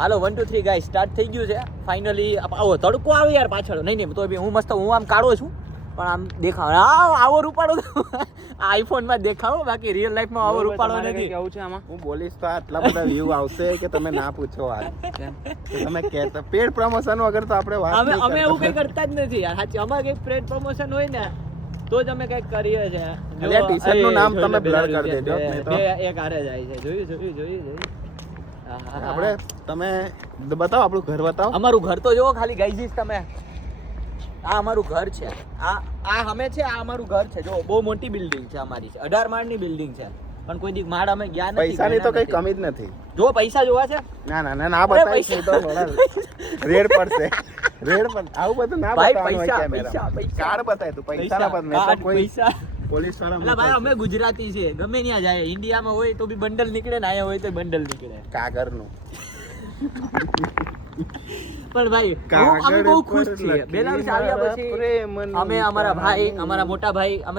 હાલો 1 2 3 guys start થઈ ગયું છે ફાઇનલી. આવો તડકો આવે યાર પાછળ. નહીં તો બી હું મસ્ત હું આમ કાળો છું પણ આમ દેખાવ આવો રૂપાળો આઈફોન માં દેખાવો, બાકી રિયલ લાઈફ માં આવો રૂપાળો નથી. કેવું છે આમાં? હું બોલીશ તો આટલા બધા વ્યૂ આવશે કે તમે ના પૂછો હાલ. તમે કહેતા પેડ પ્રમોશન વગર તો આપણે વાત નહીં અમે એવું કઈ કરતા જ નથી યાર. સાચી અમારે કઈ પેડ પ્રમોશન હોય ને તો જ અમે કઈક કરીએ છે. અલ્યા ટી-શર્ટ નું નામ તમે બ્લર કરી દેજો નહીં તો એક હારે જાય છે. જોયું. આપણે તમે બતાવો આપણું ઘર બતાવો. અમારું ઘર તો જોવો ખાલી ગાઈઝીસ તમે. આ અમારું ઘર છે. આ અમે છે, આ અમારું ઘર છે. જો બહુ મોટી બિલ્ડિંગ છે અમારી, 18 માળની બિલ્ડિંગ છે. પણ કોઈ દી માળ અમે ગયા નથી. પૈસાની તો કઈ કમી જ નથી. જો પૈસા જોવા છે ના બતાવીશ નહીં તો રેડ પડશે. રેડ પર આવું બધું ના ભાઈ, બતાવવાનું હોય પૈસા, કેમેરા. પૈસા. કાર્ડ બતાય તું પૈસા ના બતાવ નહીં તો કોઈ પૈસા પોલીસ એટલે ભાઈ વાળા અમે ગુજરાતી છે, ગમે ત્યાં જાય. ઇન્ડિયામાં હોય તો બી બંડલ નીકળે ને અહીંયા હોય તો બંડલ નીકળે. કાગળનું પણ ભાઈ અમે બહુ ખુશ છીએ. બેલા વિશે આવ્યા પછી અમે અમારા ભાઈ, અમારા મોટા ભાઈ, અમે